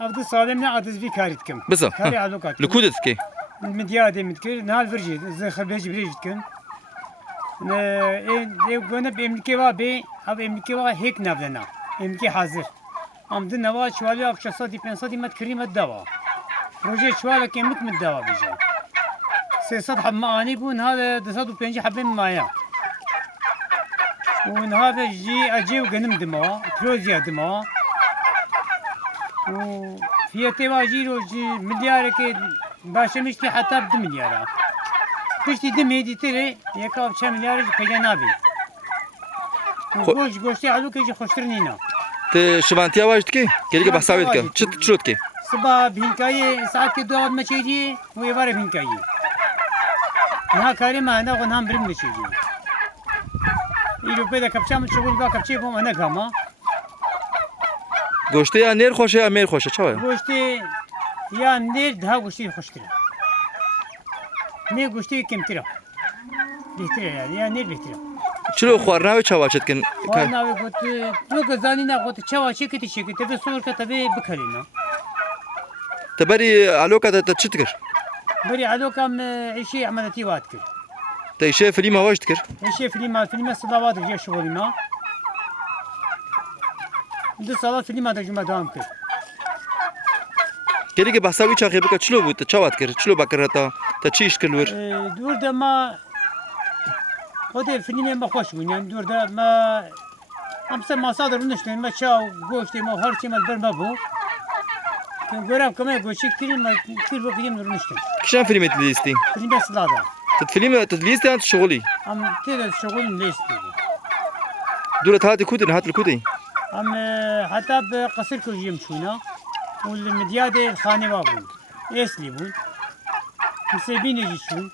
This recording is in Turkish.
Avdı salem ne adız bir karitkim. Bısa. Kari alokat. Likudet ki. Medya demir nal verci zehbeci biricitkin. Ne gönüp emlike var be ab emlike var hek navdena. Emlike hazır. Amdı nava çuvalı akşasa dipensa dimet krimet dava. Proje çuvalı kemik mit dava bije. سيصد حب معاني بون هذا دصدو بينجي حبين مايا ون هذا اجي وقنم دما كلوزيا دما وفي تواجير وجي مليار كي باشا مشتي حتى بد مليار كشتي دم هدي تري يكا بشا مليار بيجانابي goşti alu ki خوشترنینا Te şivantiya vajt ki? Gelike bahsavet ki. Çıt çut ki. صبح بینکایی ساعت که 2 آد مچیجی و یه بار بینکایی نه کاری ما نه هم بریم مچیجی ایرو پیدا کپچام شغل با کپچه بوم نه کاما Goşte ya ner xoşa ya mer xoşa çava. گوشتی یا نیر ده گوشتی خوشتره نه گوشتی کمتره بهتره yani یا نیر بهتره Çilo xwarna ve çava çetkin. وانا گوت تو گزانی نه گوت چوا چکتی چکتی به سور که تبه بکلینا Te berî aloka te çit kir. بری علو کم عشی عملتی وات کرد Te işe filma vajt kir. عشی فیلم صلاوات جه شغلینا دو سال فیلم داشتم دوام کرد Gelike bahsavet çaxı bika çilo bu te çavat kir. Çilo bakır ta te çiş kirlur. دور ده ما خود فیلم ما خوش بود یعنی دور ده ما همسر ما صادر نشتن ما چاو گوشت ما هر چی ما بر ما بو که گرام کمی گوشت کردیم ما کل با کدیم نور نشتن Kişen film etli istin. فیلم سلاده Te film te listan şoguli. هم تیره شغل نیست Dura hadi kudin hatl kudi. هم حتی به قصر کجیم شونا والمدیاد خانه ما بود اصلی بود مسیبینی شون